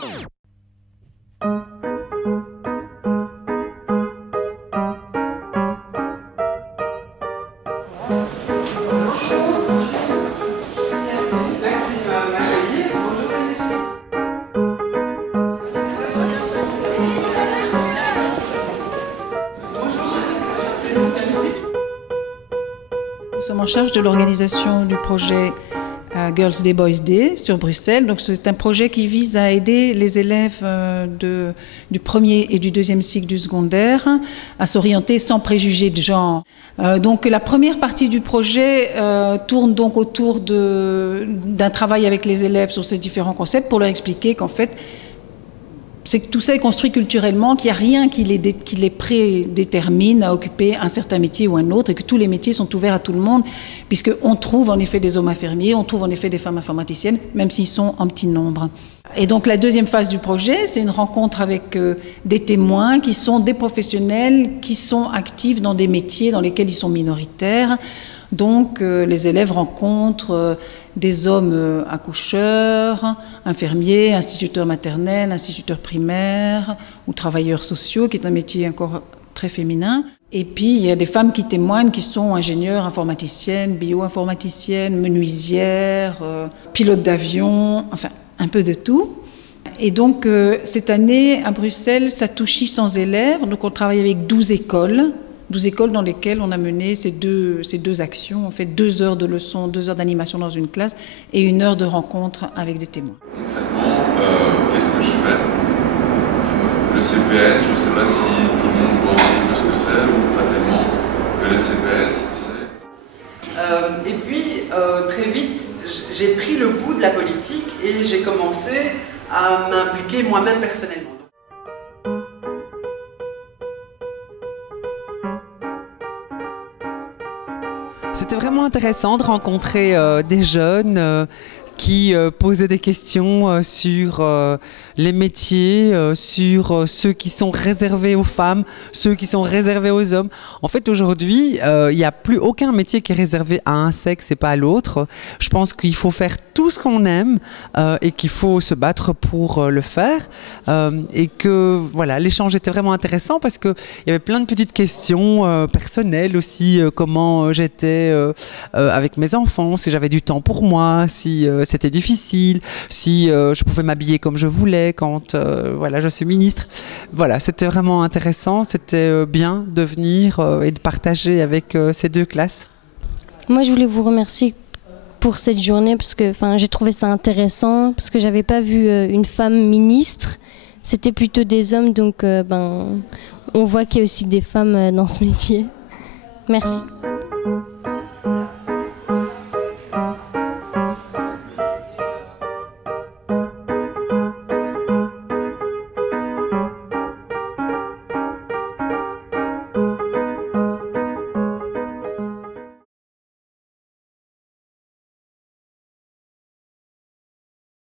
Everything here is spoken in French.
Nous sommes en charge de l'organisation du projet Girls Day, Boys Day sur Bruxelles. Donc c'est un projet qui vise à aider les élèves du premier et du deuxième cycle du secondaire à s'orienter sans préjugés de genre. Donc la première partie du projet tourne donc autour d'un travail avec les élèves sur ces différents concepts pour leur expliquer qu'en fait, c'est que tout ça est construit culturellement, qu'il n'y a rien qui les prédétermine à occuper un certain métier ou un autre, et que tous les métiers sont ouverts à tout le monde, puisqu'on trouve en effet des hommes infirmiers, on trouve en effet des femmes informaticiennes, même s'ils sont en petit nombre. Et donc la deuxième phase du projet, c'est une rencontre avec des témoins qui sont des professionnels qui sont actifs dans des métiers dans lesquels ils sont minoritaires. Donc les élèves rencontrent des hommes accoucheurs, infirmiers, instituteurs maternels, instituteurs primaires ou travailleurs sociaux, qui est un métier encore très féminin. Et puis il y a des femmes qui témoignent qui sont ingénieurs, informaticiennes, bio-informaticiennes, menuisières, pilotes d'avion, enfin un peu de tout. Et donc cette année à Bruxelles, ça touche 600 élèves, donc on travaille avec 12 écoles dans lesquelles on a mené ces deux actions. On fait 2 heures de leçons, 2 heures d'animation dans une classe et 1 heure de rencontre avec des témoins. Concrètement, qu'est-ce que je fais? Le CPS, je ne sais pas si tout le monde voit un petit peu ce que c'est ou pas tellement. Mais le CPS, c'est... Et puis, très vite, j'ai pris le goût de la politique et j'ai commencé à m'impliquer moi-même personnellement. C'était vraiment intéressant de rencontrer des jeunes qui posaient des questions sur les métiers, sur ceux qui sont réservés aux femmes, ceux qui sont réservés aux hommes. En fait, aujourd'hui, il n'y a plus aucun métier qui est réservé à un sexe et pas à l'autre. Je pense qu'il faut faire tout ce qu'on aime et qu'il faut se battre pour le faire. Et que voilà, l'échange était vraiment intéressant parce qu'il y avait plein de petites questions personnelles aussi, comment j'étais avec mes enfants, si j'avais du temps pour moi, si c'était difficile, si je pouvais m'habiller comme je voulais quand voilà, je suis ministre. Voilà, c'était vraiment intéressant, c'était bien de venir et de partager avec ces 2 classes. Moi, je voulais vous remercier pour cette journée parce que j'ai trouvé ça intéressant, parce que j'avais pas vu une femme ministre, c'était plutôt des hommes, donc on voit qu'il y a aussi des femmes dans ce métier. Merci.